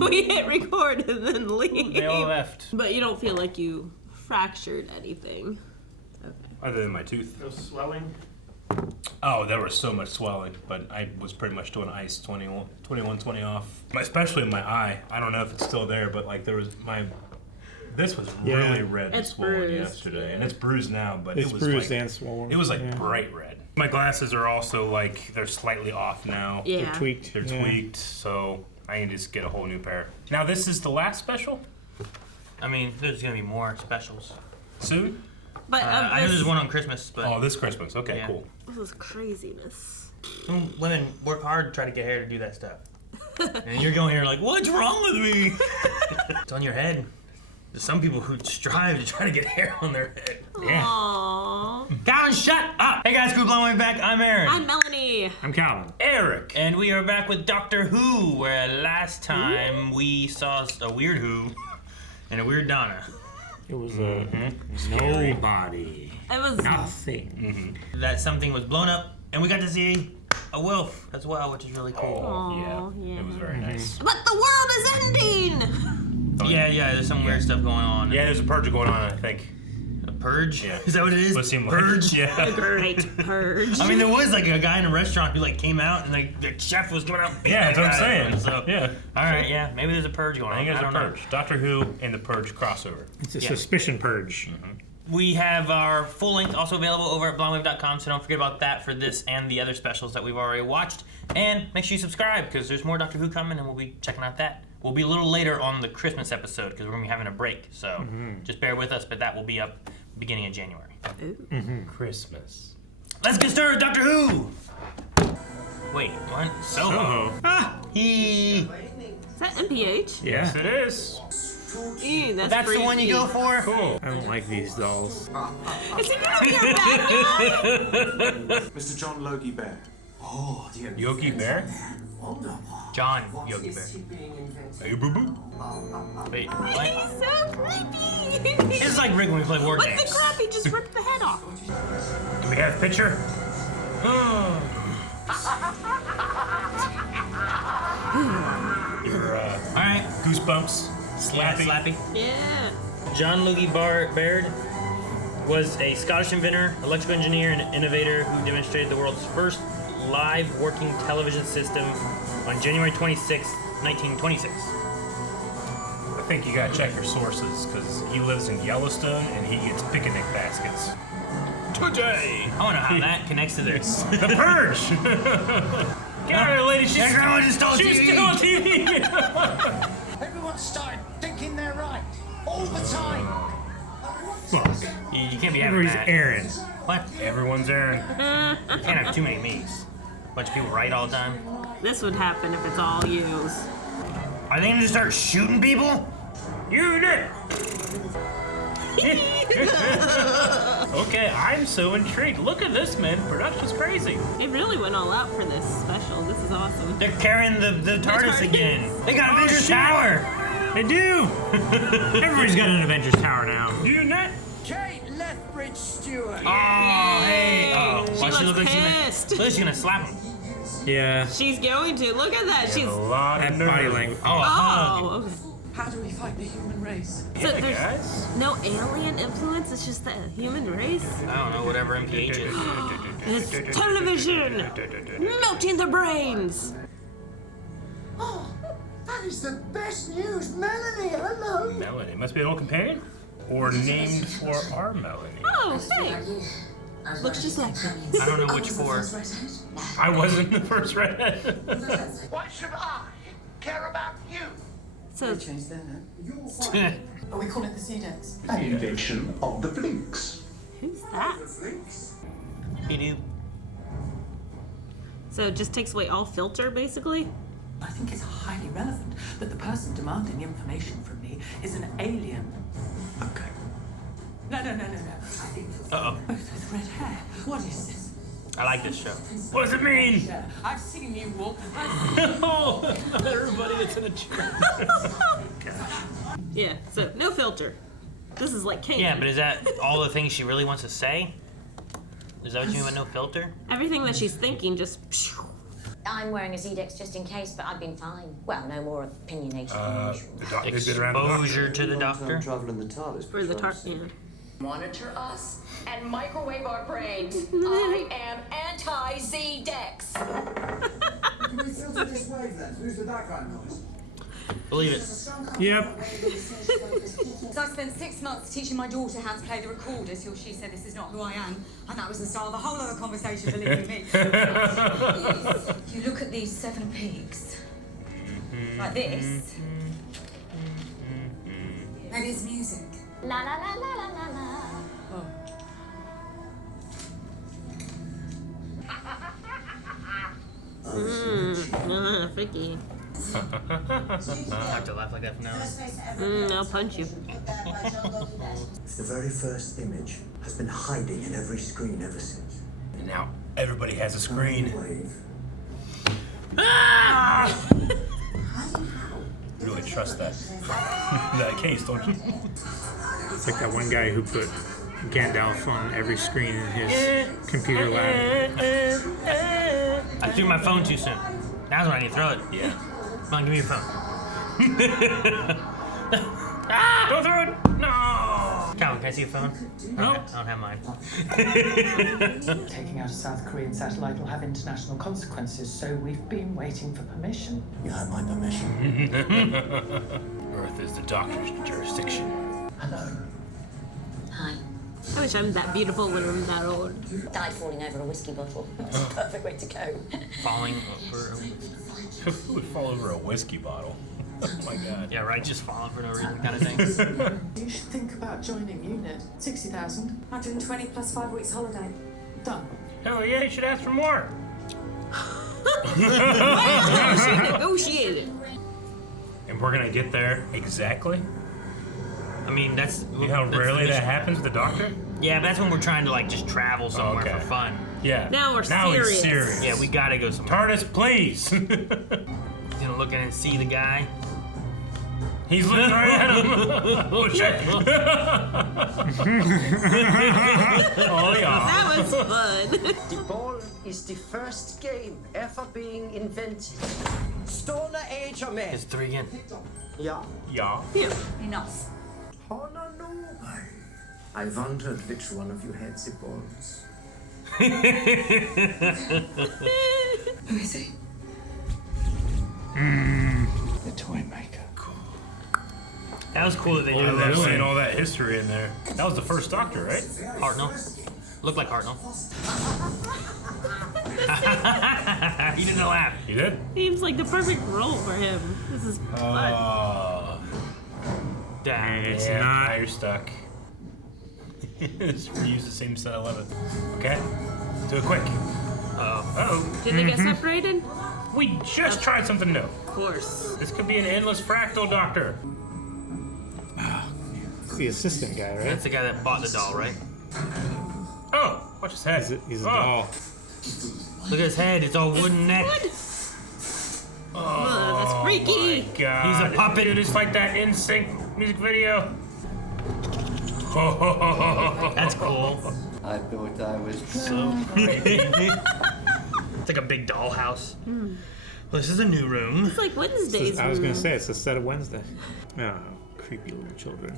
we hit record and then leave. They all left. But you don't feel like you fractured anything. Okay. Other than my tooth. No swelling? Oh, there was so much swelling, but I was pretty much doing ice 20 off. Especially in my eye. I don't know if it's still there, but like there was this was really red and swollen bruised, yesterday. And it's bruised now, but It's it was bruised like, and swollen. It was like bright red. My glasses are also like, they're slightly off now. Yeah. They're tweaked. They're tweaked, so I can just get a whole new pair. Now this is the last special? I mean, there's gonna be more specials. Soon? But I know there's one on Christmas, but Oh, this Christmas. Okay, Yeah. cool. this is craziness. some women work hard to try to get hair to do that stuff. And you're going here like, what's wrong with me? It's on your head. There's some people who strive to try to get hair on their head. Yeah. Aww. Calvin, shut up! Hey guys, Crew Blowing back. I'm Aaron. I'm Melanie. I'm Calvin. Eric. And we are back with Doctor Who, where last time we saw a weird Who and a weird Donna. It was nobody. It was Nothing. That something was blown up, and we got to see a Wilf as well, which is really cool. Oh, yeah. It was very nice. But the world is ending! Yeah, there's some weird stuff going on. Yeah, there's a purge going on, I think. A purge? Yeah. Is that what it is? What it seemed like. Purge? Yeah. Great purge. I mean, there was like a guy in a restaurant who like came out and like the chef was coming out. Yeah, that's what I'm saying. So, Yeah. all right, yeah, maybe there's a purge going on. I think it's a don't know. purge. Doctor Who and the Purge crossover. It's a Yeah. suspicion purge. We have our full length also available over at blindwave.com, so don't forget about that for this and the other specials that we've already watched. And make sure you subscribe because there's more Doctor Who coming, and we'll be checking out that. We'll be a little later on the Christmas episode because we're gonna be having a break. So just bear with us, but that will be up beginning of January. Christmas. Let's get started with Doctor Who! Wait, what? Soho. Is that MPH? Yes, it is. Ew, That's the one you go for? Cool. I don't like these dolls. Is he gonna be a bad guy? Mr. John Logie Baird. Yogi Bear? John Yogi Bear. Hey, boo boo. Wait, what? He's so creepy. It's like Rick when we play War What Games. the crap? He just ripped the head off. Do we have a picture? Your Alright. goosebumps. Slappy. Slappy. Yeah. John Logie Baird was a Scottish inventor, electrical engineer, and innovator who demonstrated the world's first live working television system on January 26, 1926. I think you gotta check your sources because he lives in Yellowstone and he gets picnic baskets. Today, I wonder how that connects to this. the Purge. Get out of here, lady. That grandma just stole She's TV. still on TV. Everyone started thinking they're right all the time. Fuck. You can't be having Everybody's that. Aaron. What? Everyone's Aaron. You can't have too many me's. Bunch of people right all the time. This would happen if it's all yous. Are they gonna just start shooting people? Unit. Okay, I'm so intrigued. Look at this, man. Production's crazy. They really went all out for this special. This is awesome. They're carrying the TARDIS TARDIS. again. They got Avengers shit. Tower. They do! Everybody's got an Avengers Tower now. Unit. Kate Lethbridge Stewart. Oh, hey. Oh, She why looks like pissed. she's gonna slap him. Yeah. She's going to. Look at that. She's. A lot of That body nerve. language. Oh, a hug. Oh, okay. How do we fight the human race? So Yeah, there's guys. no alien influence. It's just the human race. I don't know, whatever MPH is. It's television, melting their brains. Oh, that is the best news, Melanie. Hello. Melanie. Must be an old companion? Or named for our Melanie. Oh, hey. Looks just like them. I don't know which for. I wasn't the first redhead. Why should I care about you? So Oh, we call it the Cedex. An invention of the Flinks. who's that? You So it just takes away all filter, basically. I think it's highly relevant that the person demanding information from me is an alien. Okay. No. I think Uh-oh. both with red hair. What is this? I like this show. What does it mean? Yeah, I've seen you walk. Oh, not everybody that's in a chair. Yeah. So no filter. This is like Kane. Yeah, but is that all the things she really wants to say? Is that what you mean by no filter? Everything that she's thinking just. I'm wearing a Z-Dex just in case, but I've been fine. Well, no more opinionated than usual. The doctor did around the Exposure to the doctor. Traveling the TARDIS. For the yeah. Monitor us and microwave our brains. I am anti-Z-Dex. Can we filter this wave then? Who's the background noise? Believe it. Yep. So I spent 6 months teaching my daughter how to play the recorder till she said this is not who I am. And that was the start of a whole other conversation, believe you me. If you look at these 7 peaks, like this, maybe it's music. La la la la la la la. Freaky. I have to laugh like that from now on. I'll punch you. The very first image has been hiding in every screen ever since. And now everybody has a screen. Wave. Really trust that that case, don't you? It's like that one guy who put Gandalf on every screen in his computer lab. I threw my phone too soon. Now's when I need to throw it. Yeah. Come on, give me your phone. Don't throw it! No! Calvin, can I see your phone? No. I don't have mine. Taking out a South Korean satellite will have international consequences, so we've been waiting for permission. You have my permission. Earth is the doctor's jurisdiction. Hello. Hi. I wish I'm that beautiful when I'm that old. Died falling over a whiskey bottle. That's the perfect way to go. Falling over. Who would fall over a whiskey bottle? Oh my god. Yeah, right. Just falling for no reason, kind of thing. You should think about joining UNIT. 60,000. 120 plus 5 weeks holiday. Done. Hell yeah, you should ask for more. Negotiated. And we're gonna get there exactly? I mean, that's You know how that's rarely the that mission. happens with the doctor? Yeah, but that's when we're trying to like just travel somewhere Okay. for fun. Yeah. Now we're He's serious. serious. Yeah, we gotta go somewhere. TARDIS, please! Gonna look in and see the guy. He's looking right at him. Oh shit. Oh yeah. That was fun. The ball is the first game ever being invented. Stone Age of Man. It's 3 again. Yeah. Yeah. Enough. Honolulu. I wondered which one of you had the balls. Who is he? The Toymaker. That was cool that they I did love that. seeing all that history in there. That was the first doctor, right? Hartnell. Looked like Hartnell. He didn't laugh. He did? Seems like the perfect role for him. This is fun. Damn. It's Yeah, not. now you're stuck. Just reuse the same set of 11. Okay? Do it quick. Uh-oh. Did they get separated? We just tried something new. Of course. This could be an endless fractal doctor. It's the assistant guy, right? That's the guy that bought the doll, right? Oh, watch his head. He's a doll. Look at his head. It's all wooden neck. That's freaky. My God. He's a puppet. Dude, it's like that NSYNC music video. That's cool. I thought I was So it's like a big dollhouse. Well, this is a new room. It's like Wednesdays. I was gonna say it's a set of Wednesday. Oh, creepy little children.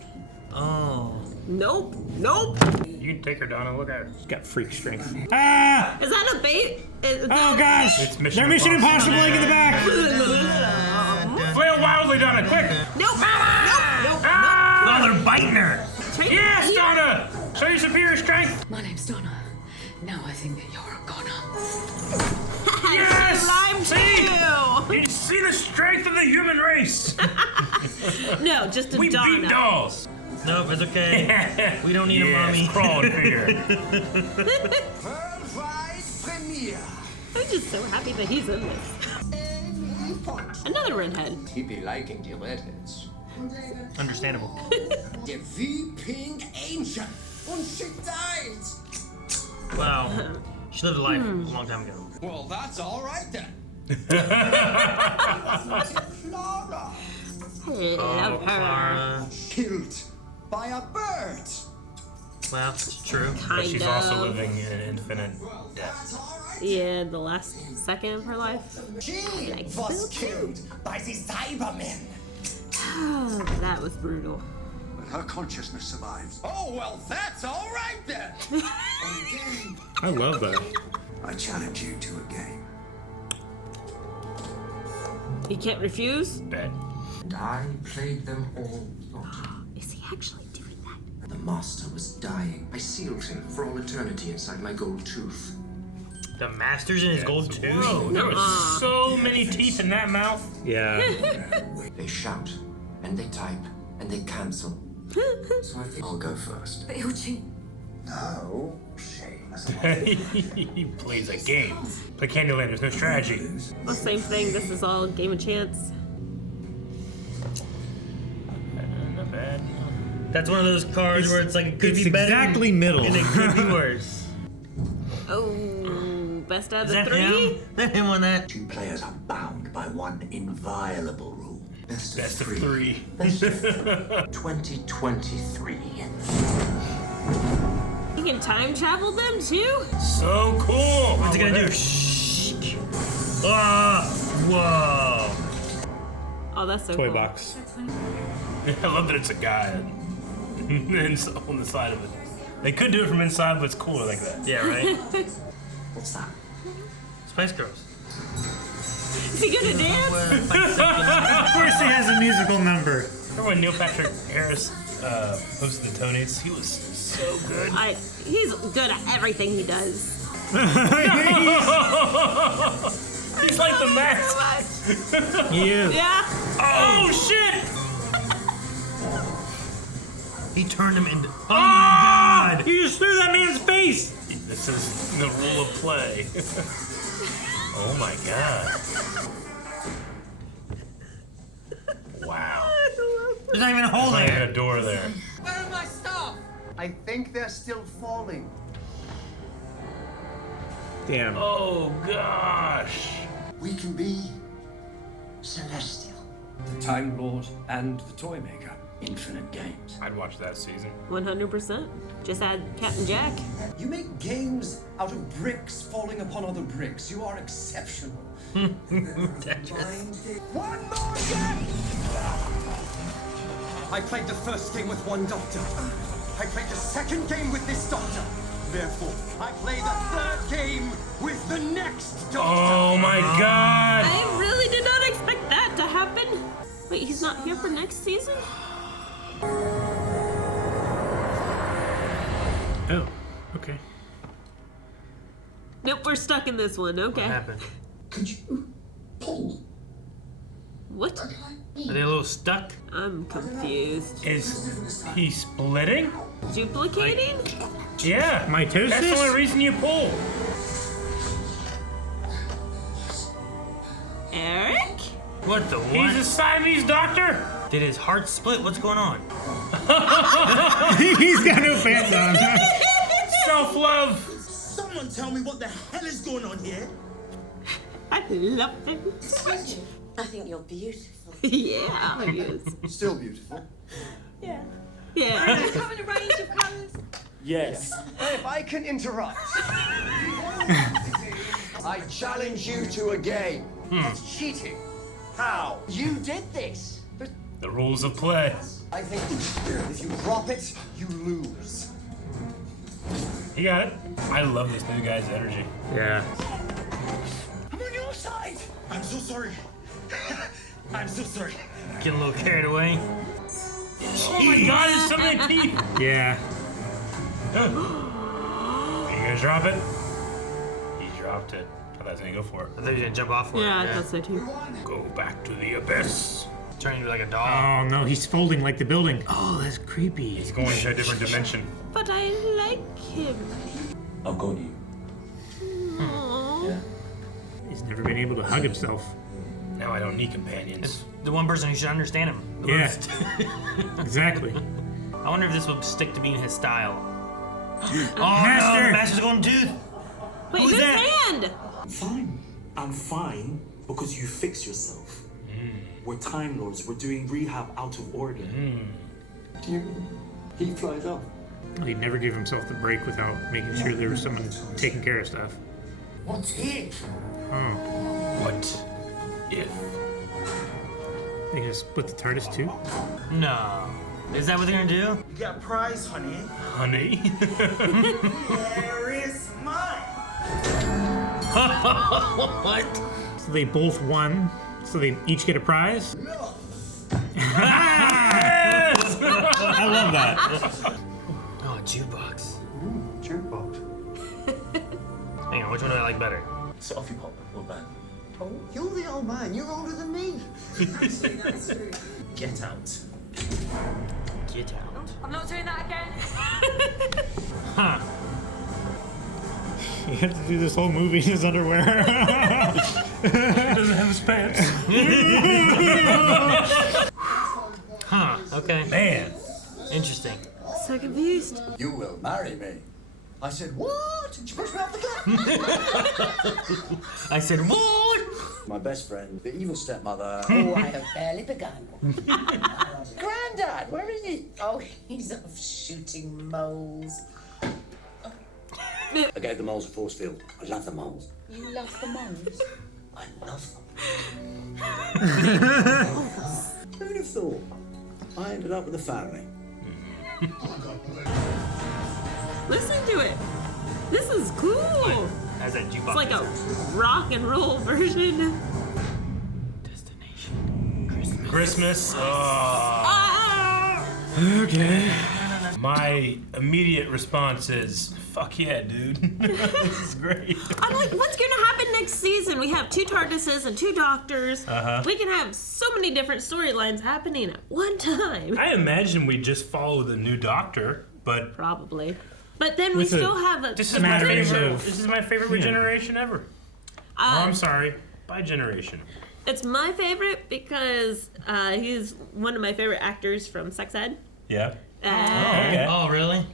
Oh. Nope. Nope. You can take her down and look at her. She's got freak strength. Ah! Is that a bait? Is Oh that gosh! It's Mission They're Mission Impossible in the back! Flail wildly down it, quick! Nope. Nope. Ah! Oh, they're biting her. Yes, Donna! Show your superior strength! My name's Donna. Now I think that you're a goner. Yes! Lime See? too. You see the strength of the human race! No, just a We Donna. beat dolls! Nope, it's okay. We don't need a mommy. Crawled here. Worldwide premiere. I'm just so happy that he's in this. Another redhead. He be liking the redheads. Understandable. The weeping angel. And she died. Wow. She lived a life a long time ago. Well, that's all right then. Clara. Love her. Clara. Killed by a bird. Well, it's true. But she's Kind also of. living in an infinite death. That's all right Yeah, the last second of her life. She was killed by the Cybermen. That was brutal. But her consciousness survives. Oh, well, that's all right then. I love that. I challenge you to a game. He can't refuse? Bet. And I played them all not. Is he actually doing that? The master was dying. I sealed him for all eternity inside my gold tooth. The master's in his gold tooth? Whoa, there was so many teeth in that mouth. Yeah. They shout, and they type, and they cancel. So I think I'll go first. But he'll cheat. No, shame. He plays a game. Play Candyland, there's no strategy. Well, same thing. This is all game of chance. Not bad. That's one of those cards where it's like it could It's be better. exactly middle. And it could be worse. Oh, best out of Is that three? him? That him on that? Two players are bound by one inviolable rule. Best Best of three. 2023. You can time travel them too? So cool. What's it gonna do? Shh. Whoa. Oh, that's so Toy cool. box. I love that it's a guy on the side of it. They could do it from inside, but it's cooler like that. Yeah, right? What's that? Spice Girls. Is he gonna dance? Of course he has a musical number. Remember when Neil Patrick Harris hosted the Tonys? He was so good. He's good at everything he does. He's like the mask. He is. Yeah. Oh shit! He turned him into. Oh my god! You just threw that man's face! This is the rule of play. Oh my god. Wow. There's not even a hole Playing there. a door there. Where are my stuff? I think they're still falling. Damn. Oh gosh. We can be celestial. The Time Lord and the Toymaker. Infinite games. I'd watch that season. 100%. Just add Captain Jack. You make games out of bricks falling upon other bricks. You are exceptional. One more game! I played the first game with one doctor. I played the second game with this doctor. Therefore, I play the third game with the next doctor. Oh my god. I really did not expect that to happen. Wait, he's not here for next season? Oh, okay. Nope, we're stuck in this one. Okay. What happened? Could you pull? What? Are they a little stuck? I'm confused. Is he splitting? Duplicating? Yeah. Mitosis? That's the only reason you pull. Eric? What the what? He's a Siamese doctor. Did his heart split? What's going on? He's got no pants on. Self-love. Someone tell me what the hell is going on here? I love him. I think you're beautiful. Yeah, he is. Still beautiful. Yeah. Yeah. Come in a range of colours. Yes. If I can interrupt. I challenge you to a game. That's cheating. How? You did this. But The rules of play. I think if you drop it, you lose. He got it. I love this new guy's energy. Yeah. I'm on your side. I'm so sorry. I'm so sorry. Getting a little carried away. Oh my god, there's so many teeth. Yeah. Are you gonna drop it? He dropped it. I thought he was gonna go for it. I thought he was gonna jump off for it. Yeah, I thought so too. Go back to the abyss. Turning into like a doll. Oh no, he's folding like the building. Oh, that's creepy. He's going to a different dimension. But I like him. I'll go to you. Aww. He's never been able to hug himself. Now I don't need companions. It's the one person who should understand him. the Yeah. most. Exactly. I wonder if this will stick to being his style. Oh Master! no, the Master's going tooth. Wait, Who's whose that? hand? I'm fine. I'm fine because you fix yourself. We're Time Lords. We're doing rehab out of order. He flies up. He'd never give himself the break without making sure there was someone taking care of stuff. What's it? What if? They can just split the TARDIS too? No. Is that what they're gonna do? You got a prize, honey. Honey? Where is mine? What? So they both won. So they each get a prize? I love that. Oh, jukebox. Jukebox. Hang on, which one do I like better? So off you pop, old man. Oh, you're the old man. You're older than me. Get out. Get out. I'm not doing that again. Huh. You have to do this whole movie in his underwear. He doesn't have his pants. Huh, okay. Man. Interesting. So confused. You will marry me. I said, what? And she pushed me off the cliff. I said, what? My best friend, the evil stepmother. Oh, I have barely begun. Grandad, where is he? Oh, he's off shooting moles. I gave the moles a force field. I love the moles. You love the moles? I love them. Who'd have thought? I ended up with a family. Listen to it. This is cool. How's that jukebox? It's like a rock and roll version. Destination Christmas. Oh. Ah! Okay. My immediate response is, fuck yeah, dude. This is great. I'm like, what's gonna happen next season? We have 2 TARDISes and 2 doctors. We can have so many different storylines happening at one time. I imagine we just follow the new Doctor, but Probably. But then we still have a... this is my favorite regeneration ever. I'm sorry, bi-generation. It's my favorite because he's one of my favorite actors from Sex Ed. Yeah. Okay. Oh, really?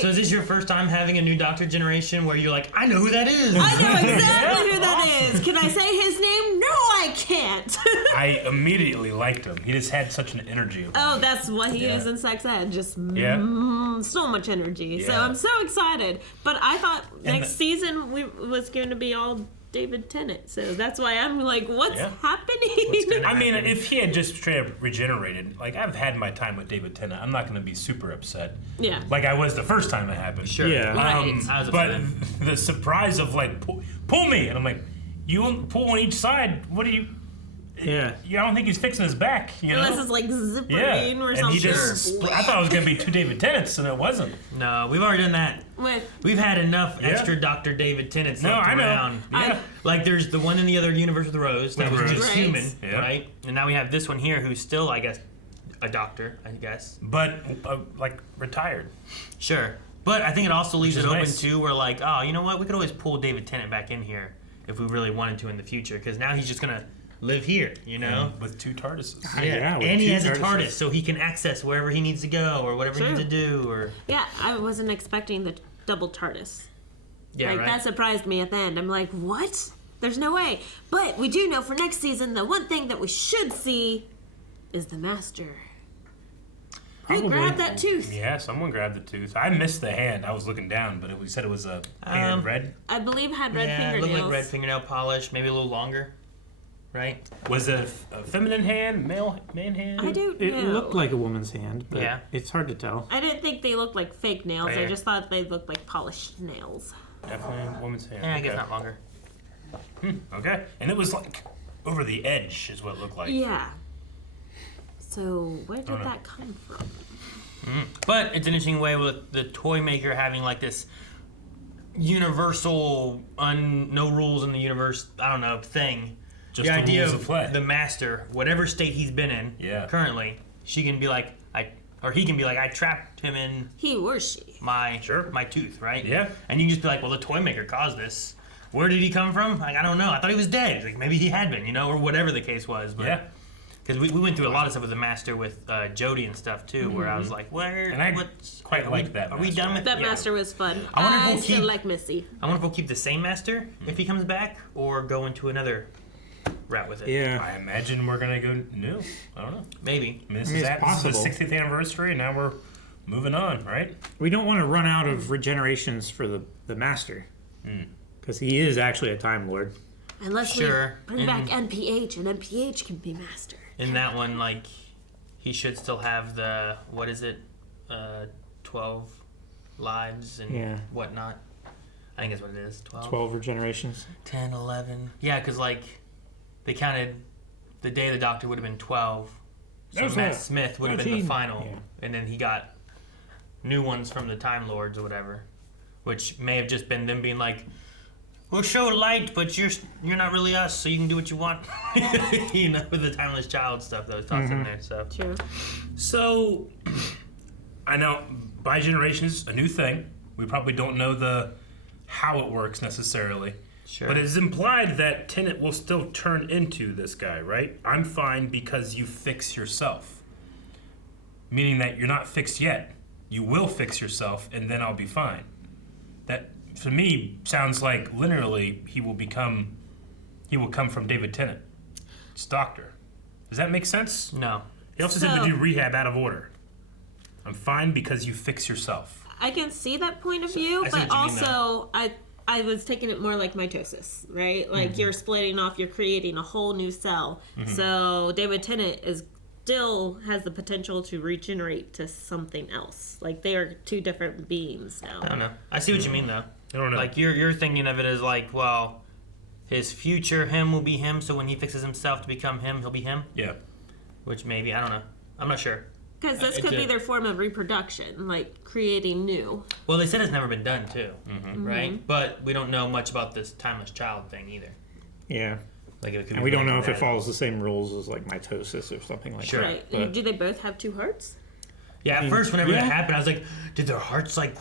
So is this your first time having a new Doctor generation where you're like, I know who that is? I know exactly who that is. Can I say his name? No, I can't. I immediately liked him. He just had such an energy. Oh, that's what he is in Sex Ed. Just so much energy. So Yeah. I'm so excited. But I thought next season was going to be all David Tennant. So that's why I'm like, what's happening? I mean, if he had just straight up regenerated, like I've had my time with David Tennant, I'm not going to be super upset. Yeah. Like I was the first time it happened. Sure. Yeah. Right. I was but upset. the surprise of like, pull me, and I'm like, you pull on each side. What do you? Yeah. I don't think he's fixing his back. You know. Unless it's like zippering or and something. he just. I thought it was going to be 2 David Tennants, and it wasn't. No, we've already done that. We've had enough extra Dr. David Tennants left I know. around. Yeah. Like there's the one in the other universe with Rose that was just Right. human, Yeah. right? And now we have this one here who's still, I guess, a doctor, I guess. But like retired. Sure. But I think it also leaves Which it is open nice. too, where like, oh, you know what? We could always pull David Tennant back in here if we really wanted to in the future, because now he's just gonna live here, you know? And with 2 TARDISes. Yeah, with and he 2 has a TARDISes. TARDIS, so he can access wherever he needs to go or whatever he True. needs to do. Or Yeah, I wasn't expecting the double TARDIS. yeah, Like, right. that surprised me at the end. I'm like, what? There's no way. But we do know for next season, the one thing that we should see is the Master. Who grabbed that tooth? Yeah, someone grabbed the tooth. I missed the hand. I was looking down, but we said it was a hand red. I believe had red yeah, it fingernails. looked like red fingernail polish, maybe a little longer, right? Was it a feminine hand, man hand? I don't know. It looked like a woman's hand, but Yeah. it's hard to tell. I didn't think they looked like fake nails. I Fair. just thought they looked like polished nails. Definitely a woman's hand. Yeah, I guess Okay. not longer. Okay. And it was like over the edge is what it looked like. Yeah. So where did know. that come from? But it's an interesting way with the Toymaker having like this universal, no rules in the universe, I don't know, thing. Just the the idea rules of of play. the Master, whatever state he's been in currently, she can be like, he can be like, I trapped him in He or she. my tooth, right? Yeah. And you can just be like, well, the Toymaker caused this. Where did he come from? Like, I don't know. I thought he was dead. Like, maybe he had been, you know, or whatever the case was. But, Yeah. Because we went through a lot of stuff with the Master with Jodie and stuff too, where I was like, where? And I what's, quite are like we, that Are we Master. done with That yeah. Master was fun. I wonder if I we'll still keep- like Missy. I wonder if we'll keep the same Master if he comes back, or go into another route with it. Yeah. I imagine we're going to go new. I don't know. Maybe. I mean, this I mean, is it's the possible. 60th anniversary, and now we're moving on, right? We don't want to run out of regenerations for the Master. Because Because he is actually a Time Lord. Unless Sure. we bring back NPH, and NPH can be master. In that one, like, he should still have the, what is it, 12 lives and whatnot. I think that's what it is, 12. 12 regenerations. 10, 11. Yeah, because, like, they counted the day the Doctor would have been 12. So Matt Smith would have been the final. Yeah. And then he got new ones from the Time Lords or whatever. Which may have just been them being like, we'll show light, but you're not really us, so you can do what you want. You know, with the Timeless Child stuff that was tossed in there. So True. So, I know bi-generation is a new thing. We probably don't know how it works necessarily. Sure. But it's implied that Tennant will still turn into this guy, right? I'm fine because you fix yourself. Meaning that you're not fixed yet. You will fix yourself, and then I'll be fine. That, for me, sounds like linearly he will come from David Tennant. It's Doctor. Does that make sense? No. He also said to do rehab out of order. I'm fine because you fix yourself. I can see that point of view, but also I was taking it more like mitosis, right? Like you're splitting off, you're creating a whole new cell. So David Tennant still has the potential to regenerate to something else. Like they are two different beings now. I don't know. I see what you mean though. I don't know. Like you're thinking of it as like, well, his future him will be him, so when he fixes himself to become him, he'll be him? Yeah. Which maybe, I don't know. I'm not sure. Because this could be their form of reproduction, like creating new. Well, they said it's never been done too, right? But we don't know much about this Timeless Child thing either. Yeah. Like it could and we don't know if it follows the same rules as like mitosis or something like that. Right. But Do they both have two hearts? Yeah, at first, whenever that happened, I was like, did their hearts like...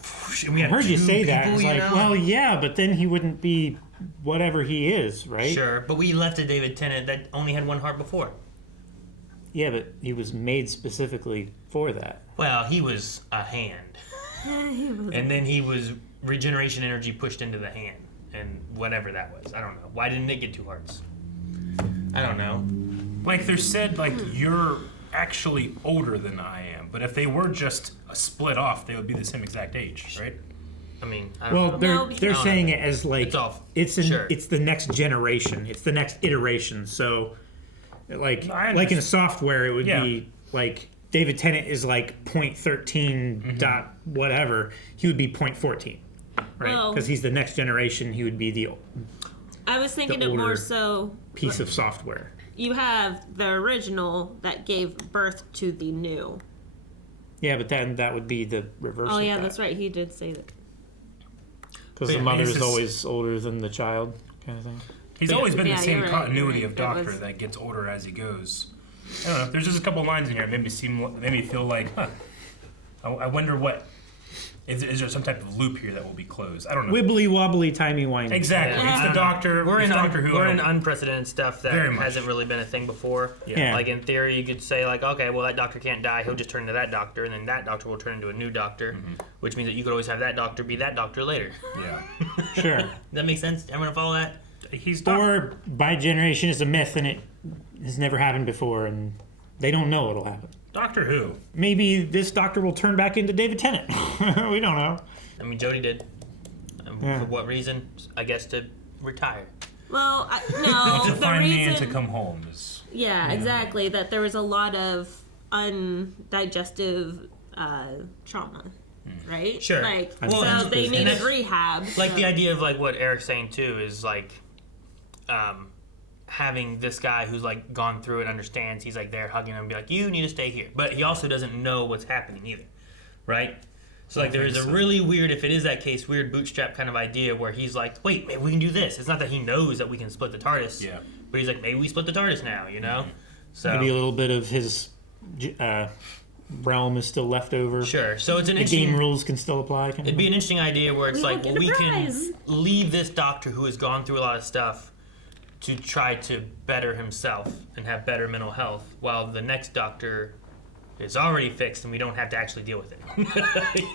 And we I heard you say that. I was like, know? well, yeah, but then he wouldn't be whatever he is, right? Sure, but we left a David Tennant that only had one heart before. Yeah, but he was made specifically for that. Well, he was a hand. And then he was regeneration energy pushed into the hand. And whatever that was. I don't know. Why didn't they get two hearts? I don't know. Like they said, like you're actually older than I am. But if they were just a split off, they would be the same exact age, right? I mean, I don't well, know. they're saying it as like it's the next generation. It's the next iteration. So like in software it would be like David Tennant is like 0.13 dot whatever. He would be 0.14. Right? Because he's the next generation, he would be the I was thinking it more so piece of software. You have the original that gave birth to the new. Yeah, but then that would be the reverse. Oh yeah, that's right. He did say that. Because the mother is always older than the child, kind of thing. He's always been the same continuity of Doctor that gets older as he goes. I don't know. There's just a couple lines in here that made me feel like, I wonder what. Is there some type of loop here that will be closed? I don't know. Wibbly wobbly, timey wimey. Exactly. It's the Doctor. We're in Doctor Who. We're in unprecedented stuff that hasn't really been a thing before. Yeah. Like in theory, you could say like, okay, well that Doctor can't die. He'll just turn into that Doctor, and then that Doctor will turn into a new Doctor, which means that you could always have that Doctor be that Doctor later. Yeah. Sure. Does that make sense? Everyone follow that? Or bi-generation is a myth and it has never happened before, and they don't know it'll happen. Doctor Who. Maybe this Doctor will turn back into David Tennant. We don't know. I mean, Jodie did. For what reason? I guess to retire. Well, no. To the find reason, me and to come home is. Yeah, exactly. That there was a lot of undigestive trauma, right? Sure. Like, so they needed rehab. Like the idea of like what Eric's saying too is like, having this guy who's like gone through it, understands. He's like there hugging him and be like, you need to stay here. But he also doesn't know what's happening either, right? So like there is a really weird, if it is that case, weird bootstrap kind of idea where he's like, wait, maybe we can do this. It's not that he knows that we can split the TARDIS. Yeah. But he's like, maybe we split the TARDIS now, you know? So maybe a little bit of his realm is still left over. Sure. So it's an the interesting... game rules can still apply. It'd be an interesting idea where it's like, well, we can leave this Doctor who has gone through a lot of stuff to try to better himself and have better mental health, while the next Doctor is already fixed and we don't have to actually deal with it.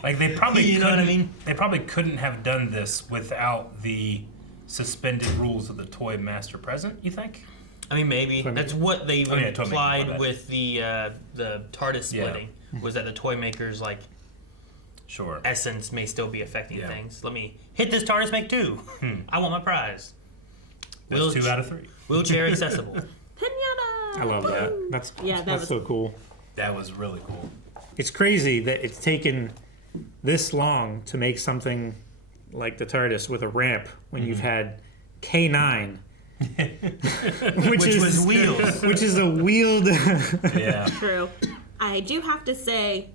Like they probably you know what I mean? They probably couldn't have done this without the suspended rules of the Toy Master Present, you think? I mean, maybe. That's what they implied Toymaker, with the TARDIS splitting, was that the Toymakers, like, essence may still be affecting things. Let me hit this TARDIS, make 2. I want my prize. That's 2 out of 3. Wheelchair accessible. Pinata. I love that. That's so cool. That was really cool. It's crazy that it's taken this long to make something like the TARDIS with a ramp when you've had K9, which was wheels, which is a wheeled. Yeah. True. I do have to say,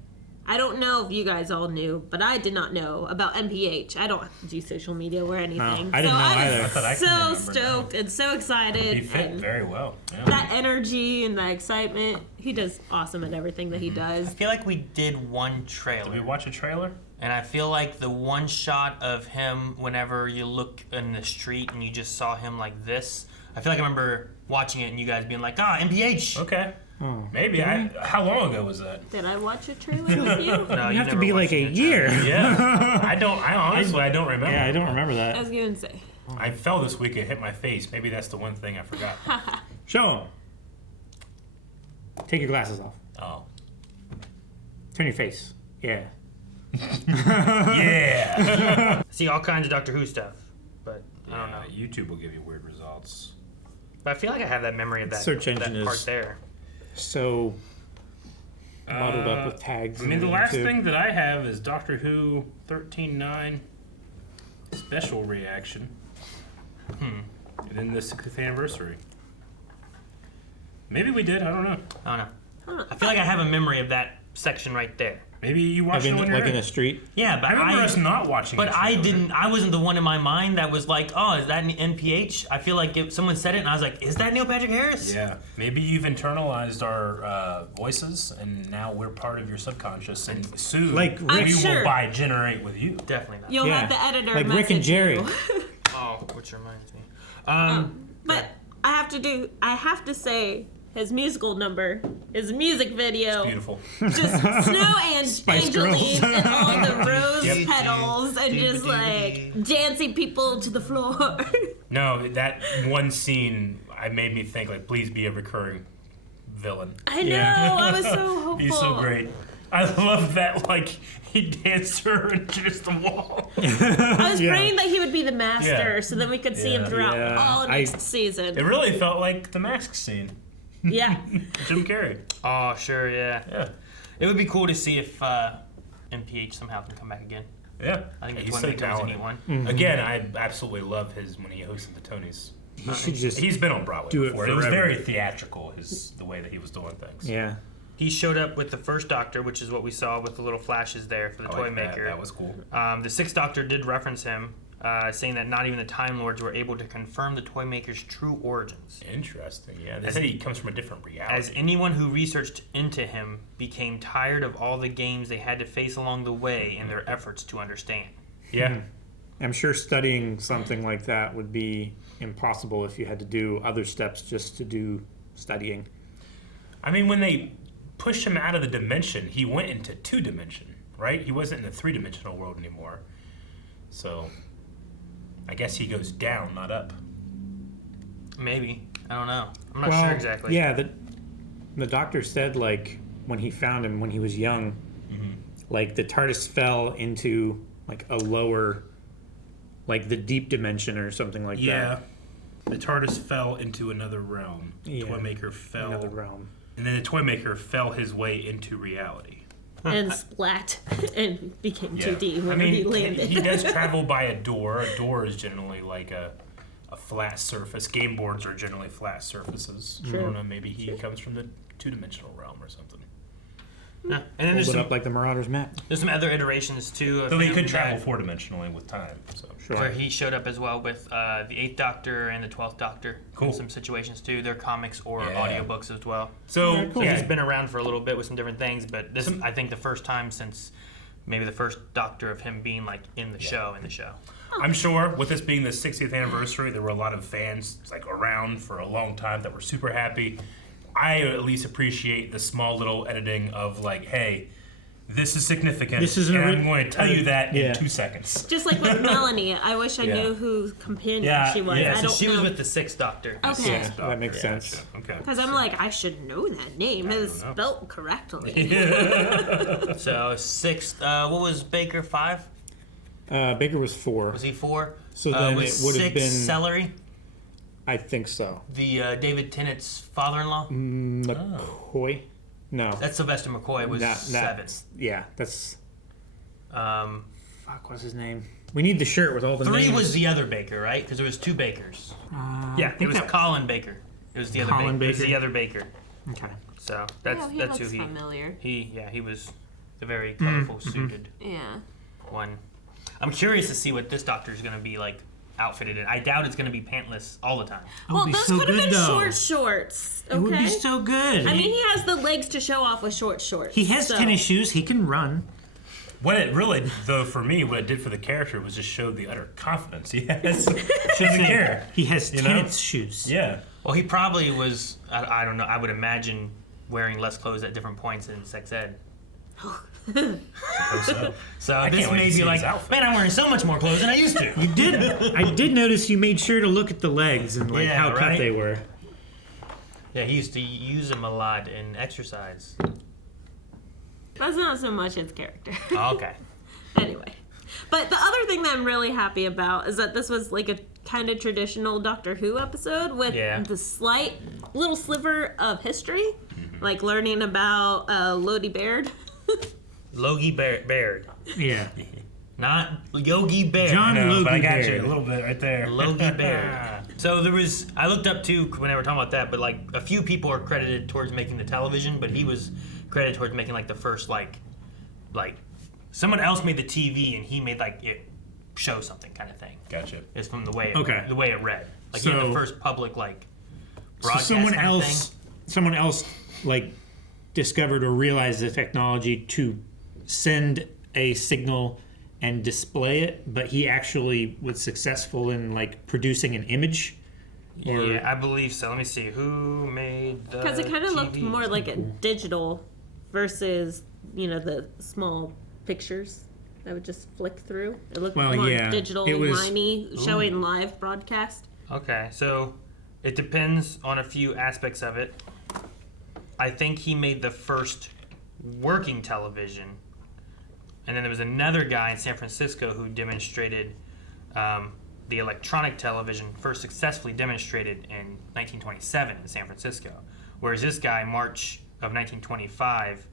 I don't know if you guys all knew, but I did not know about MPH. I don't do social media or anything. No, I didn't know either. I thought I could so remember stoked and so excited. He fit very well. Yeah. That energy and that excitement. He does awesome at everything that he does. I feel like we did one trailer. Did we watch a trailer? And I feel like the one shot of him whenever you look in the street and you just saw him like this, I feel like I remember watching it and you guys being like, MPH. Okay. Maybe. How long ago was that? Did I watch a trailer with you? No, you have to be like a year. Yeah. I honestly don't remember. Yeah, I don't remember that. I was going to say. I fell this week and hit my face. Maybe that's the one thing I forgot. Show him. Take your glasses off. Oh. Turn your face. Yeah. Yeah. See all kinds of Doctor Who stuff, but I don't know. YouTube will give you weird results. But I feel like I have that memory of that search engine that part is there. So modeled up with tags. I mean, the last thing that I have is Doctor Who 13.9 special reaction. And then the 60th anniversary. Maybe we did. I don't know. I don't know. I feel like I have a memory of that section right there. Maybe you watched it when you were in the street. Yeah, but I remember us not watching. But I didn't. I wasn't the one in my mind that was like, "Oh, is that an NPH?" I feel like if someone said it, and I was like, "Is that Neil Patrick Harris?" Yeah. Maybe you've internalized our voices, and now we're part of your subconscious. And soon, like Rick, we will generate with you. Definitely not. You'll have the editor like Rick and Jerry. Oh, which reminds me. But I have to say. His musical number, his music video. It's beautiful. Just snow and angel leaves and all the rose petals and just like dancing people to the floor. No, that one scene made me think like, please be a recurring villain. I know. I was so hopeful. He's so great. I love that, like, he danced her into the wall. I was praying that he would be the master so then we could see him throughout all of next season. It really felt like the mask scene. Yeah. Jim Carrey. Oh, sure, yeah. It would be cool to see if MPH somehow can come back again. Yeah. I think he's that's so one talented. one. Mm-hmm. Again, I absolutely love his when he hosted the Tonys. He should just He's been on Broadway do before. it It was forever. very theatrical, the way that he was doing things. Yeah. He showed up with the first Doctor, which is what we saw with the little flashes there for the Toymaker. That was cool. The Sixth Doctor did reference him, saying that not even the Time Lords were able to confirm the Toymaker's true origins. Interesting, yeah. They said he comes from a different reality. As anyone who researched into him became tired of all the games they had to face along the way in their efforts to understand. Yeah. I'm sure studying something like that would be impossible if you had to do other steps just to do studying. I mean, when they pushed him out of the dimension, he went into 2-dimension, right? He wasn't in the 3-dimensional world anymore. So, I guess he goes down, not up. Maybe. I don't know. I'm not sure exactly. Yeah, the doctor said, like, when he found him when he was young, like, the TARDIS fell into, like, a lower, like, the deep dimension or something like that. Yeah. The TARDIS fell into another realm. Yeah. Toymaker fell. Another realm. And then the Toymaker fell his way into reality. And splat and became 2D when he landed. He does travel by a door. A door is generally like a flat surface. Game boards are generally flat surfaces. I don't know, maybe he comes from the 2-dimensional realm or something. Yeah. And then there's Hold it up like the Marauders map. There's some other iterations too. Though he could travel 4-dimensionally with time. So. Where he showed up as well with the 8th Doctor and the 12th Doctor. Cool. In some situations too. They're comics or audiobooks as well. So, he's been around for a little bit with some different things, but this is, I think, the first time since maybe the first Doctor of him being like in the show. I'm sure with this being the 60th anniversary, there were a lot of fans like around for a long time that were super happy. I at least appreciate the small little editing of like, hey, this is significant. This is and I'm going to tell you that yeah. in 2 seconds. Just like with Melanie, I wish I knew whose companion she was. Yeah, I so don't she know. was with the Sixth Doctor. Okay. Yeah, that makes sense. Okay. Because I'm like, I should know that name. It is spelt correctly. So Sixth, what was Baker, 5? Baker was 4. Was he 4? So then was it would have 6 been Celery? I think so. The David Tennant's father-in-law? McCoy? No. That's Sylvester McCoy was 7. Yeah, that's... Fuck, what's his name? We need the shirt with all the 3 names. was the other Baker, right? Because there was 2 Bakers. Yeah, It was Colin Baker. It was the other Baker. It was the other Baker. Okay. So that's he that's looks who he. familiar. He was the very colorful suited Yeah. one. I'm curious to see what this Doctor is going to be like outfitted in. I doubt it's going to be pantless all the time. Well, those could have been short shorts. Okay? It would be so good. I mean, he has the legs to show off with short shorts. He has tennis shoes. He can run. What it really, though, for me, what it did for the character was just show the utter confidence he has. Doesn't care. He has tennis shoes. Yeah. Well, he probably was. I don't know. I would imagine wearing less clothes at different points in sex ed. So this may be like, man, I'm wearing so much more clothes than I used to. You did. I did notice you made sure to look at the legs and like how cut they were. Yeah, he used to use them a lot in exercise. That's not so much his character. Oh, okay. Anyway. But the other thing that I'm really happy about is that this was like a kind of traditional Doctor Who episode with the slight little sliver of history, like learning about Logie Baird. Logie Baird. Yeah. Not Yogi Bear. John Logie but I got Baird. you a little bit right there. Logie Baird. So there was, I looked up too when they were talking about that, but like a few people are credited towards making the television, but he was credited towards making like the first like someone else made the TV and he made like it show something kind of thing. Gotcha. It's from the way Okay. the way it read. Like So- he had the first public like So broadcast someone else like discovered or realized the technology to send a signal and display it, but he actually was successful in like producing an image. Or, Yeah, I believe so. Let me see. Who made the Because it kind of looked TV? more like a digital versus, the small pictures that would just flick through. It looked Well, more yeah, digital, it was- limey, showing live broadcast. Okay, so it depends on a few aspects of it. I think he made the first working television, and then there was another guy in San Francisco who demonstrated the electronic television first successfully demonstrated in 1927 in San Francisco, whereas this guy, March of 1925,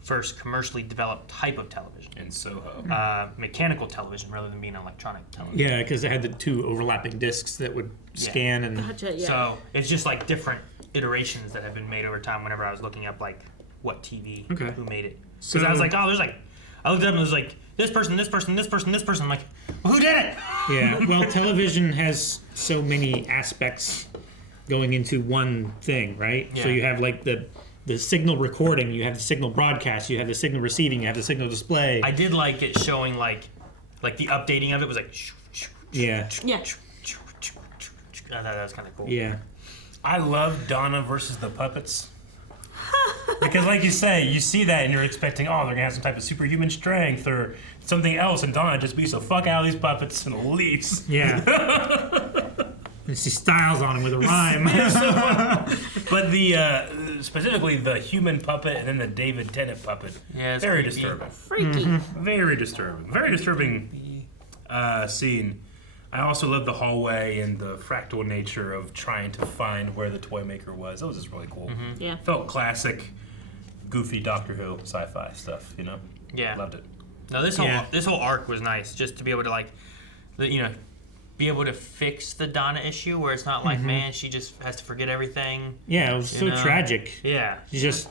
first commercially developed type of television. In Soho. Mechanical television rather than being electronic television. Yeah, because it had the 2 overlapping discs that would scan and. Gotcha, yeah. So it's just like different iterations that have been made over time whenever I was looking up like what TV, who made it. Because I was like, oh, there's like, I looked up and it was like, this person, this person, this person, this person. I'm like, well, who did it? Yeah, well, television has so many aspects going into one thing, right? So Yeah. you have like the signal recording, you have the signal broadcast, you have the signal receiving, you have the signal display. I did like it showing like the updating of it was like, Yeah. Yeah. I thought that was kind of cool. Yeah. I love Donna versus the puppets. Because like you say, you see that and you're expecting, they're going to have some type of superhuman strength or something else, and Donna just beats the fuck out of these puppets and leaves. Yeah. And she styles on him with a rhyme. But the specifically the human puppet and then the David Tennant puppet, Yeah, it's very creepy. disturbing. Freaky. Very disturbing. Very disturbing scene. I also love the hallway and the fractal nature of trying to find where the Toymaker was. That was just really cool. Yeah. Felt classic, goofy Doctor Who sci-fi stuff, Yeah. Loved it. No, this whole arc was nice, just to be able to be able to fix the Donna issue where it's not like, man, she just has to forget everything. Yeah, it was so tragic. Yeah. You just.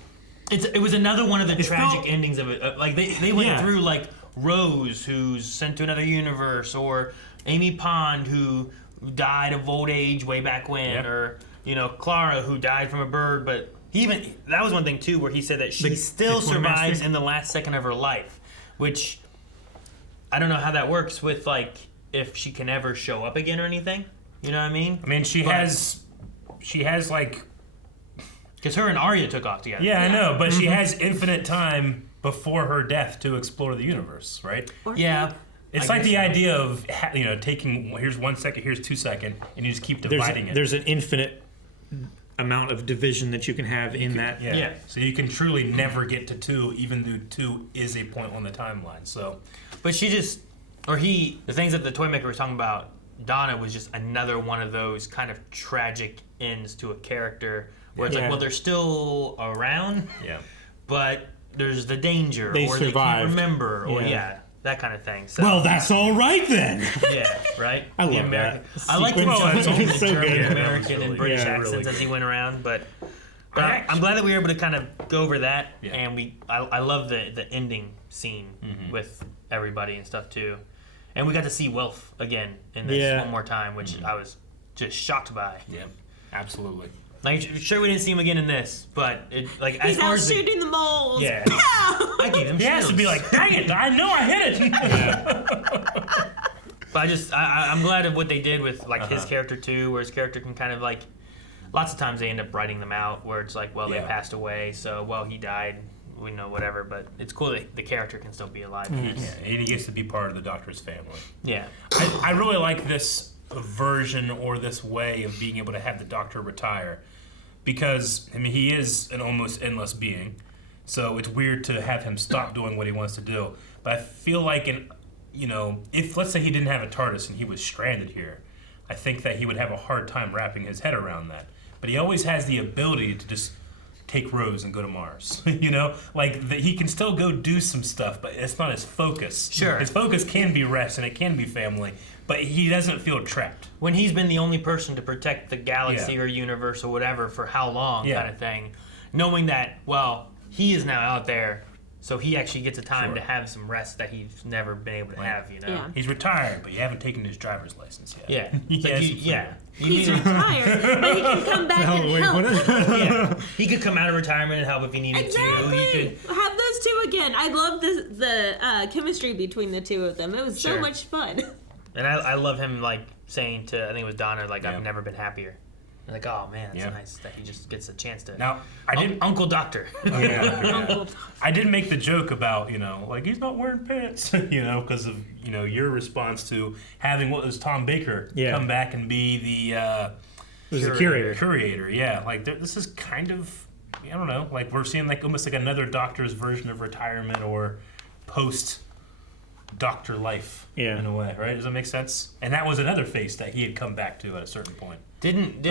It was another one of the tragic felt- endings of it. Like they went Yeah. through like Rose, who's sent to another universe, or Amy Pond, who died of old age way back when, or Clara, who died from a bird. But that was one thing too, where he said that she still the Toy survives Master? in the last second of her life, which I don't know how that works with like if she can ever show up again or anything. You know what I mean? I mean, she has like. Because her and Arya took off together. Yeah, I know, but she has infinite time before her death to explore the universe, right? Yeah. It's like the idea of, taking, here's 1 second, here's 2 seconds, and you just keep dividing it. There's an infinite amount of division that you can have in that. Yeah. So you can truly never get to 2, even though 2 is a point on the timeline. So, but the things that the Toymaker was talking about, Donna was just another one of those kind of tragic ends to a character where it's like, well, they're still around, but there's the danger, they or survived. they can't remember, or that kind of thing. So, well, that's all right then. Yeah, right. I love that. I like the It's so German, good. American, and British accents as he went around, but I'm glad that we were able to kind of go over that, and I love the ending scene with everybody and stuff too, and we got to see Wilf again in this one more time, which I was just shocked by. Yeah, absolutely. Like, sure, we didn't see him again in this, but as He's far out as shooting the moles. Yeah, I gave him. He has to be like, dang it! I know I hit it. But I'm glad of what they did with his character too, where his character can kind of lots of times they end up writing them out where it's like, well, they passed away, so he died, we know whatever. But it's cool that the character can still be alive. Yeah, and he gets to be part of the Doctor's family. Yeah, I really like this version or this way of being able to have the Doctor retire, because he is an almost endless being, so it's weird to have him stop doing what he wants to do. But I feel like if let's say he didn't have a TARDIS and he was stranded here, I think that he would have a hard time wrapping his head around that. But he always has the ability to just take Rose and go to Mars. He can still go do some stuff, but it's not his focus. Sure. His focus can be rest and it can be family, but he doesn't feel trapped. When he's been the only person to protect the galaxy or universe or whatever for how long, kind of thing, knowing that, he is now out there, so he actually gets a time to have some rest that he's never been able to have, Yeah. He's retired, but you haven't taken his driver's license yet. Yeah. He's retired, but he can come back and help. He could come out of retirement and help if he needed to. He could have those two again. I love the chemistry between the two of them. It was so much fun. And I love him saying to, I think it was Donna, I've never been happier. And oh man, that's nice that he just gets a chance to. Now Uncle Doctor. I did make the joke about he's not wearing pants, because of your response to having what was Tom Baker come back and be the curator. Curator, yeah. This is kind of, I don't know, we're seeing almost another Doctor's version of retirement or post Doctor life in a way, right? Does that make sense? And that was another face that he had come back to at a certain point. Didn't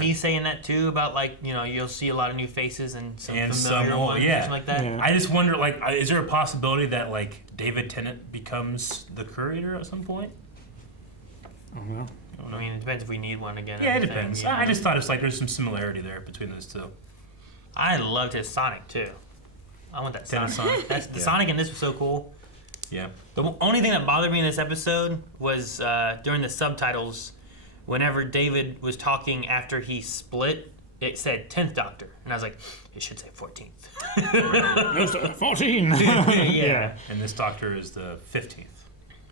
he say in that too about you'll see a lot of new faces and some familiar ones like that? Yeah. I just wonder is there a possibility that David Tennant becomes the curator at some point? I mean, it depends if we need one again. Yeah, it depends. I just thought there's some similarity there between those two. I loved his Sonic too. I want that Sonic. The Sonic in this was so cool. Yeah. The only thing that bothered me in this episode was during the subtitles, whenever David was talking after he split, it said 10th Doctor. And I was like, it should say 14th. 14! Yeah. And this Doctor is the 15th.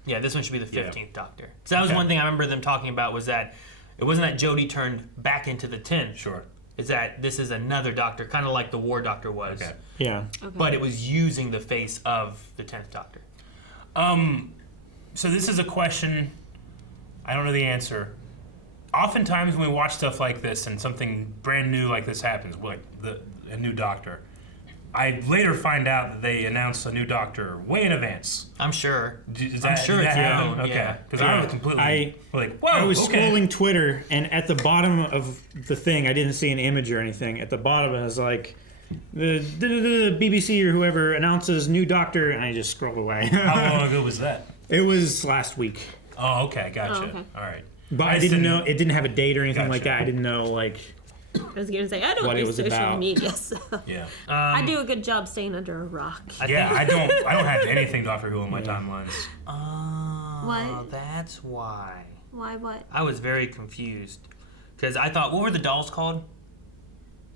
Yeah, this one should be the 15th Doctor. So that was one thing I remember them talking about, was that it wasn't that Jodie turned back into the 10th. Sure. It's that this is another Doctor, kind of like the War Doctor was. Okay. Yeah. Okay. But it was using the face of the 10th Doctor. So this is a question, I don't know the answer. Oftentimes when we watch stuff like this and something brand new like this happens, like a new Doctor, I later find out that they announced a new Doctor way in advance. I'm sure. I'm sure it's known. Okay. Because I was completely whoa, I was scrolling Twitter, and at the bottom of the thing, I didn't see an image or anything. At the bottom, it was the BBC or whoever announces new Doctor, and I just scrolled away. How long ago was that? It was last week. Oh, okay, gotcha. Oh, okay. All right. But I didn't know, it didn't have a date or anything like that. I didn't know, I was going to say, I don't what do it was social about. media, so. Yeah. I do a good job staying under a rock. I don't have anything Doctor Who on my timelines. What? That's why. Why what? I was very confused. Because I thought, what were the dolls called?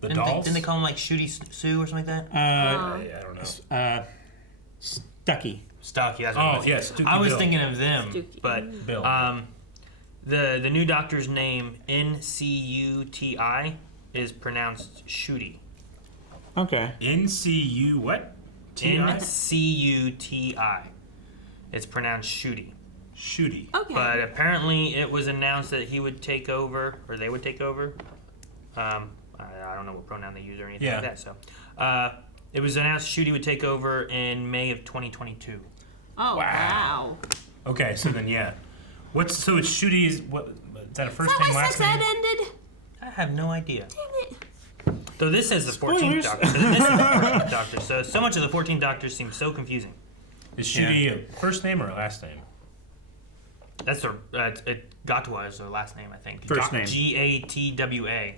Dolls? Didn't they call them Shooty Sue or something like that? I don't know. Stucky. Stucky. That's what yes. I was thinking of them, but Bill. The new Doctor's name, Ncuti, is pronounced Shooty. Okay. NCU what? Ncuti. It's pronounced Ncuti. Ncuti. Okay. But apparently it was announced that he would take over, or they would take over. I don't know what pronoun they use or anything like that. So it was announced Ncuti would take over in May of 2022. Oh, wow. Okay, so then, so it's Ncuti, what, is that a first name, last name? Sex Ed ended? I have no idea. Dang it. So this says the 14th Doctor. So this is the 14th Doctor. So much of the 14th Doctor seems so confusing. Is Ncuti a first name or a last name? That's Gatwa is their last name, I think. First name. Gatwa.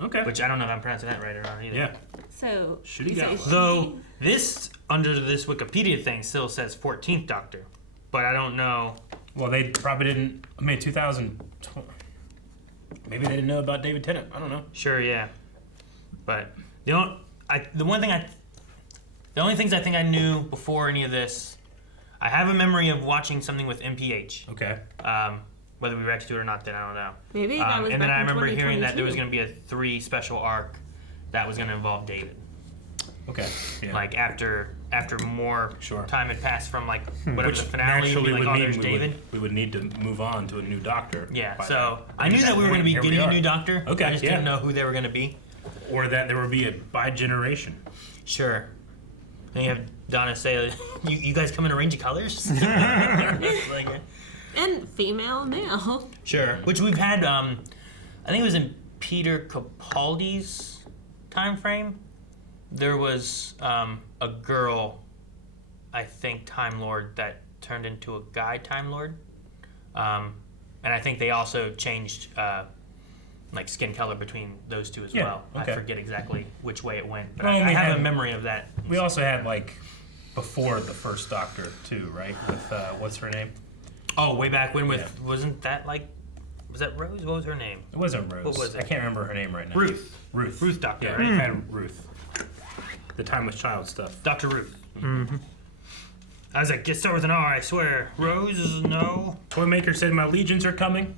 Okay. Which I don't know if I'm pronouncing that right or not either. Yeah. So, Ncuti Gatwa. Though this, under this Wikipedia thing, still says 14th Doctor. But I don't know. Well, they probably didn't, 2020. Maybe they didn't know about David Tennant. I don't know. Sure, yeah. But the only things I think I knew before any of this, I have a memory of watching something with MPH. Okay. Whether we reacted to it or not, then I don't know. Maybe that was and then back I in remember hearing that there was 2022. going to be a 3 special arc that was going to involve David. Okay. Yeah. Like after more time had passed from like whatever Which the finale would be, like, oh, there's David. We would need to move on to a new Doctor. Yeah. by So then. I knew that we were going to be Here we getting a are. new Doctor. Okay. I just didn't know who they were going to be. Or that there would be a bi-generation. Sure. And you have Donna say, "You guys come in a range of colors." Like, and female, male. sure. Which we've had. I think it was in Peter Capaldi's time frame. There was a girl, I think, Time Lord that turned into a guy Time Lord, and I think they also changed like skin color between those two as well. Okay. I forget exactly which way it went, but Well, I we have had- a memory of that. We also had, like, before the first Doctor, too, right? With, what's her name? Oh, way back when with wasn't that like was that Rose? What was her name? It wasn't Rose. What was it? I can't remember her name right now. Ruth. Ruth Doctor. Yeah, right? we had Ruth. The Timeless Child stuff. Dr. Ruth. Mm-hmm. I was like, just start with an R, I swear. Rose is no. Toymaker said my legions are coming.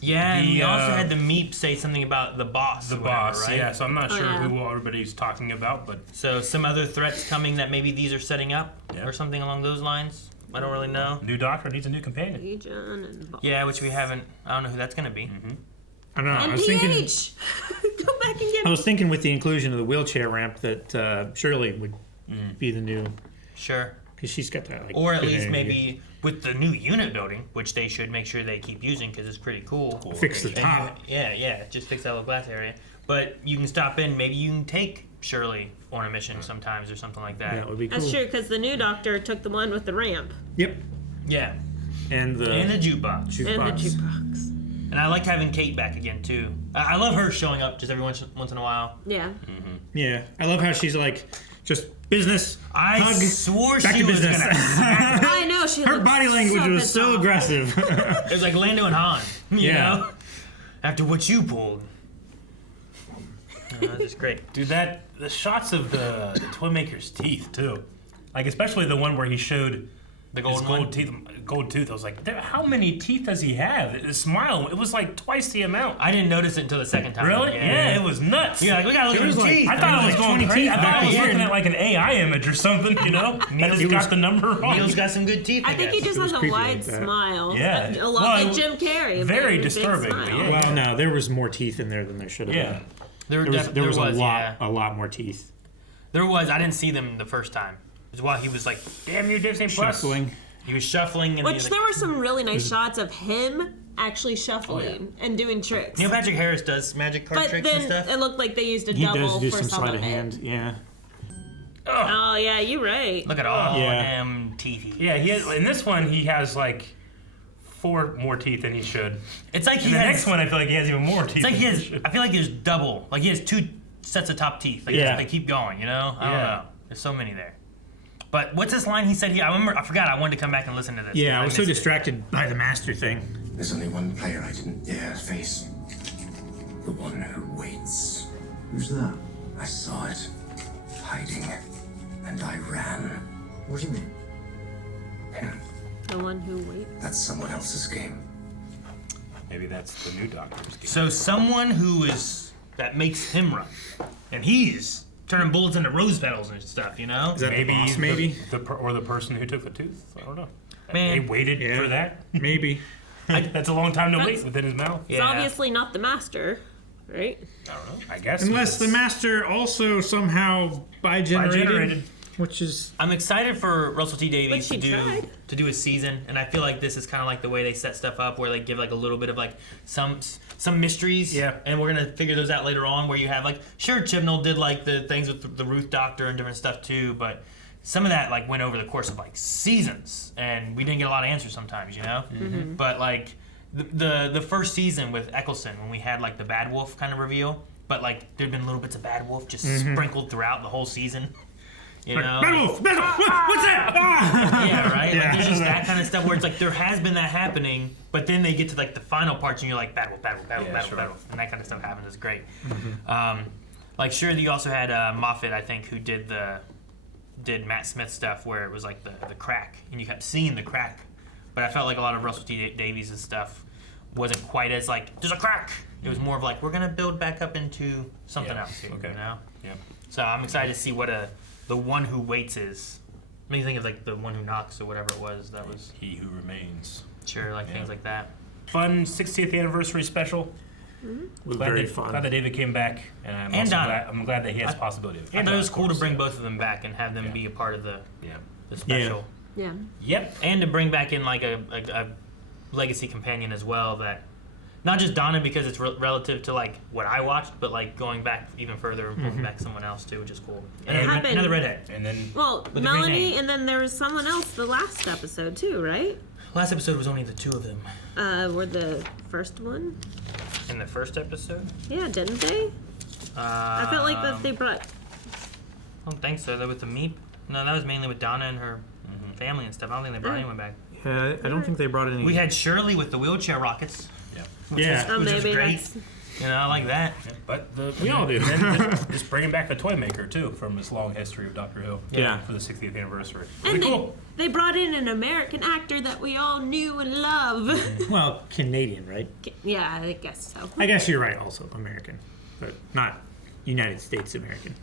Yeah, and we also had the Meep say something about the boss. The or whatever, boss, right? yeah. So I'm not sure who everybody's talking about, but So some other threats coming that maybe these are setting up or something along those lines. I don't really know. New Doctor needs a new companion. Legion and boss. Yeah, which we haven't. I don't know who that's going to be. I don't know. And I was thinking. PH. Go back and get I was thinking with the inclusion of the wheelchair ramp that Shirley would be the new. Sure. Because she's got that. Like, Or at good least energy. maybe with the new unit building, which they should make sure they keep using because it's pretty cool. Fix the And you- top. yeah, just fix that little glass area. But you can stop in. Maybe you can take Shirley on a mission sometimes or something like that. That would be cool. That's true, because the new Doctor took the one with the ramp. Yep. Yeah. And the jukebox. And the jukebox. And I like having Kate back again too. I love her showing up just every once in a while. Yeah. Yeah, I love how she's like, just business. I hug, swore back she to was business. gonna smack I know, she Her looked body language so was pissed so off. aggressive. It was like Lando and Han, you Yeah. know? After what you pulled. That's just great. Dude, the shots of the Toymaker's teeth too, like especially the one where he showed the his gold tooth. I was like, how many teeth does he have? His smile, it was like twice the amount. I didn't notice it until the second time. Really? Yeah, it was nuts. Yeah, like, we gotta look at his teeth. I thought I was like going 20 crazy. teeth I thought I was back looking here. at like an AI image or something, you know? I just got the number wrong. Neil's got some good teeth. I think he just has a wide smile. Yeah. A lot like Jim Carrey. Very big disturbing. smile. But yeah. Well, no, there was more teeth in there than there should have Yeah. been. There was was a lot more teeth. There was. I didn't see them the first time. It was while he was like, damn you, Disney Plus. Shuffling. He was shuffling. And Which there were some really nice shots of him actually shuffling and doing tricks. Neil Patrick Harris does magic card But tricks and then stuff. it looked like they used a He double does do for some some sleight of of it. hand. Yeah. Oh yeah, you're right. Look at all Yeah. them teeth. Yeah, in this one he has like 4 more teeth than he should. It's like In the next one I feel like he has even more teeth. It's like than he he has. should. I feel like there's double. Like he has 2 sets of top teeth. Like Yeah. they keep going. You know. I don't Yeah. know. There's so many there. But what's this line he said here? I forgot. I wanted to come back and listen to this. Yeah, I was so missed it. distracted by the master thing. There's only one player I didn't dare face. The one who waits. Who's that? I saw it, hiding, and I ran. What do you mean? Him. The one who waits. That's someone else's game. Maybe that's the new Doctor's game. So someone that makes him run, and he's turning bullets into rose petals and stuff, you know? Is that maybe the boss, maybe? Or the person who took the tooth? I don't know. Man. They waited for that? Maybe. That's a long time to wait within his mouth. It's obviously not the master, right? I don't know. I guess. Unless the master also somehow bi-generated. Which is... I'm excited for Russell T Davies to do a season, and I feel like this is kind of like the way they set stuff up, where they give like a little bit of like some mysteries, and we're gonna figure those out later on. Where you have like, sure, Chibnall did like the things with the Ruth Doctor and different stuff too, but some of that like went over the course of like seasons, and we didn't get a lot of answers sometimes, you know. Mm-hmm. But like the first season with Eccleston, when we had like the Bad Wolf kind of reveal, but like there'd been little bits of Bad Wolf just sprinkled throughout the whole season. You know? Bad Wolf! Bad Wolf! What's that? Yeah, right? Like, there's just that kind of stuff where it's like there has been that happening, but then they get to like the final parts and you're like, Bad Wolf, Bad Wolf, Bad Wolf, Bad Wolf, Bad Wolf. And that kind of stuff happens. It's great. Like, sure, you also had Moffat, I think, who did Matt Smith stuff where it was like the crack, and you kept seeing the crack. But I felt like a lot of Russell T Davies' stuff wasn't quite as like, there's a crack. It was more of like, we're going to build back up into something else here, you know? Yeah. So I'm excited to see what the one who waits is. I mean, you think of like the one who knocks or whatever it was. That was He Who Remains. Sure, like things like that. Fun 60th anniversary special. Was very fun. Glad that David came back, and I'm glad that he has the possibility of it. I thought it was cool to bring both of them back and have them be a part of the special. Yeah. Yep. And to bring back in like a legacy companion as well, that not just Donna because it's relative to like what I watched, but like going back even further, bringing back someone else too, which is cool. And another redhead, and then Melanie, and then there was someone else the last episode too, right? Last episode was only the two of them. Were the first one? In the first episode? Yeah, didn't they? I felt like that they brought. I don't think so. That was the Meep. No, that was mainly with Donna and her family and stuff. I don't think they brought anyone back. Yeah, I don't think they brought any. We had Shirley with the wheelchair rockets. Which is great. You know, I like that. Yeah, but we all do. Just bringing back the Toymaker too from his long history of Doctor Who. Yeah. For the 60th anniversary. And Really cool. they brought in an American actor that we all knew and love. Well, Canadian, right? Yeah, I guess so. I guess you're right. Also American, but not United States American.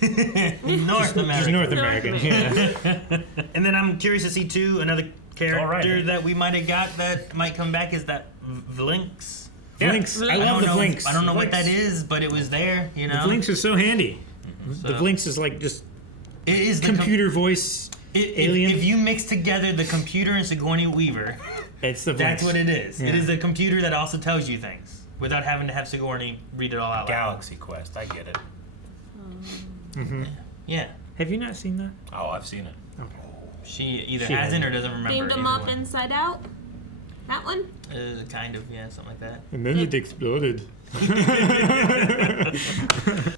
North American. Just North American. Yeah. And then I'm curious to see too another character that we might have got that might come back is that Vlinx. Vlinx. I love the Vlinx. I don't know what that is, but it was there, you know. The Vlinx is so handy. The Vlinx is like just computer voice alien. If you mix together the computer and Sigourney Weaver, it's the Vlinx. That's what it is. Yeah. It is a computer that also tells you things without having to have Sigourney read it all out loud. Galaxy Quest, I get it. Yeah. Have you not seen that? Oh, I've seen it. Okay. She either hasn't or doesn't remember. Themed them up inside out. That one? Kind of, yeah, something like that. And then it exploded.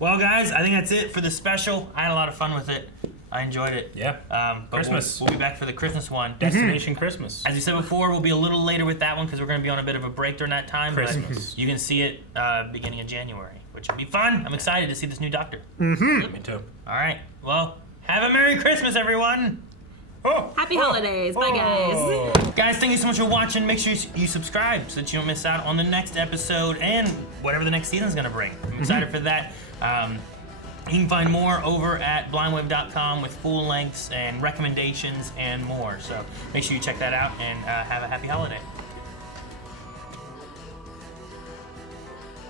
Well, guys, I think that's it for the special. I had a lot of fun with it. I enjoyed it. Yeah. But Christmas. We'll be back for the Christmas one. Destination Christmas. As you said before, we'll be a little later with that one because we're going to be on a bit of a break during that time. Christmas. But you can see it beginning of January, which will be fun. I'm excited to see this new Doctor. Me too. All right. Well, have a Merry Christmas, everyone. Happy holidays. Bye, guys. Guys, thank you so much for watching. Make sure you subscribe so that you don't miss out on the next episode and whatever the next season's going to bring. I'm excited for that. You can find more over at blindwave.com with full lengths and recommendations and more. So make sure you check that out and have a happy holiday.